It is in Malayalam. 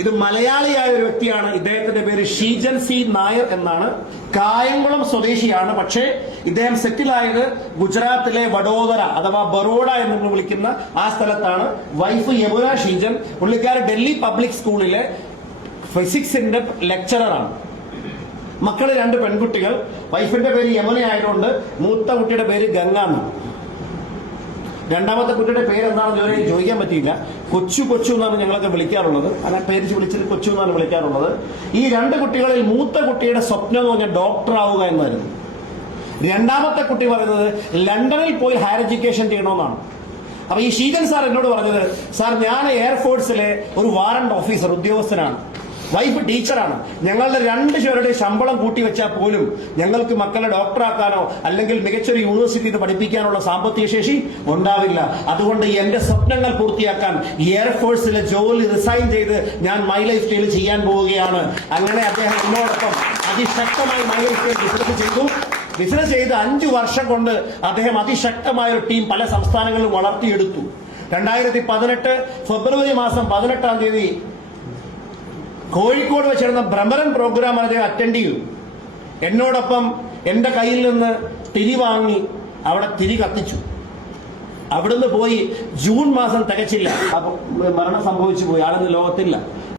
ഇത് മലയാളിയായ ഒരു വ്യക്തിയാണ്. ഇദ്ദേഹത്തിന്റെ പേര് ഷീജൻ സി നായർ എന്നാണ്. കായംകുളം സ്വദേശിയാണ്. പക്ഷേ ഇദ്ദേഹം സെറ്റിലായത് ഗുജറാത്തിലെ വഡോദര അഥവാ ബറോഡ എന്ന് വിളിക്കുന്ന ആ സ്ഥലത്താണ്. വൈഫ് യമുന ഷീജൻ, പുള്ളിക്കാരൻ ഡൽഹി പബ്ലിക് സ്കൂളിലെ ഫിസിക്സിന്റെ ലെക്ചററാണ്. മക്കള് 2 പെൺകുട്ടികൾ. വൈഫിന്റെ പേര് യമുന ആയതുകൊണ്ട് മൂത്ത കുട്ടിയുടെ പേര് ഗംഗ എന്നാണ്. രണ്ടാമത്തെ കുട്ടിയുടെ പേര് എന്താണെന്ന് ഇതുവരെ ചോദിക്കാൻ പറ്റിയില്ല. കൊച്ചു എന്നാണ് ഞങ്ങളൊക്കെ വിളിക്കാറുള്ളത്. അങ്ങനെ പേര് വിളിച്ചത് കൊച്ചു എന്നാണ് വിളിക്കാറുള്ളത്. ഈ 2 കുട്ടികളിൽ മൂത്ത കുട്ടിയുടെ സ്വപ്നം എന്ന് പറഞ്ഞാൽ ഡോക്ടർ ആവുക എന്നായിരുന്നു. രണ്ടാമത്തെ കുട്ടി പറയുന്നത് ലണ്ടനിൽ പോയി ഹയർ എഡ്യൂക്കേഷൻ ചെയ്യണമെന്നാണ്. അപ്പൊ ഈ ഷീജൻ സാർ എന്നോട് പറഞ്ഞത്, സാർ ഞാൻ എയർഫോഴ്സിലെ ഒരു വാറന്റ് ഓഫീസർ ഉദ്യോഗസ്ഥനാണ്, വൈഫ് ടീച്ചറാണ്. ഞങ്ങളുടെ 2 പേരുടെ ശമ്പളം കൂട്ടി വെച്ചാൽ പോലും ഞങ്ങൾക്ക് മക്കളെ ഡോക്ടറാക്കാനോ അല്ലെങ്കിൽ മികച്ചൊരു യൂണിവേഴ്സിറ്റിയിൽ പഠിപ്പിക്കാനുള്ള സാമ്പത്തിക ശേഷി ഉണ്ടാവില്ല. അതുകൊണ്ട് എന്റെ സ്വപ്നങ്ങൾ പൂർത്തിയാക്കാൻ എയർഫോഴ്സിലെ ജോലി റിസൈൻ ചെയ്ത് ഞാൻ മൈ ലൈഫ് സ്റ്റൈൽ ചെയ്യാൻ പോവുകയാണ്. അങ്ങനെ അദ്ദേഹം എന്നോടൊപ്പം അതിശക്തമായി മൈ ലൈഫ് സ്റ്റൈൽ ബിസിനസ് ചെയ്ത് 5 വർഷം കൊണ്ട് അദ്ദേഹം അതിശക്തമായ ഒരു ടീം പല സംസ്ഥാനങ്ങളിലും വളർത്തിയെടുത്തു. 2018 ഫെബ്രുവരി മാസം 18-ാം തീയതി കോഴിക്കോട് വെച്ചിരുന്ന ഭ്രമരൻ പ്രോഗ്രാം അദ്ദേഹം അറ്റൻഡ് ചെയ്തു. എന്നോടൊപ്പം എന്റെ കയ്യിൽ നിന്ന് തിരി വാങ്ങി അവിടെ തിരി കത്തിച്ചു. അവിടുന്ന് പോയി ജൂൺ മാസം തികച്ചില്ല, മരണം സംഭവിച്ചു പോയി, ആളൊന്നും ലോകത്തില്ല.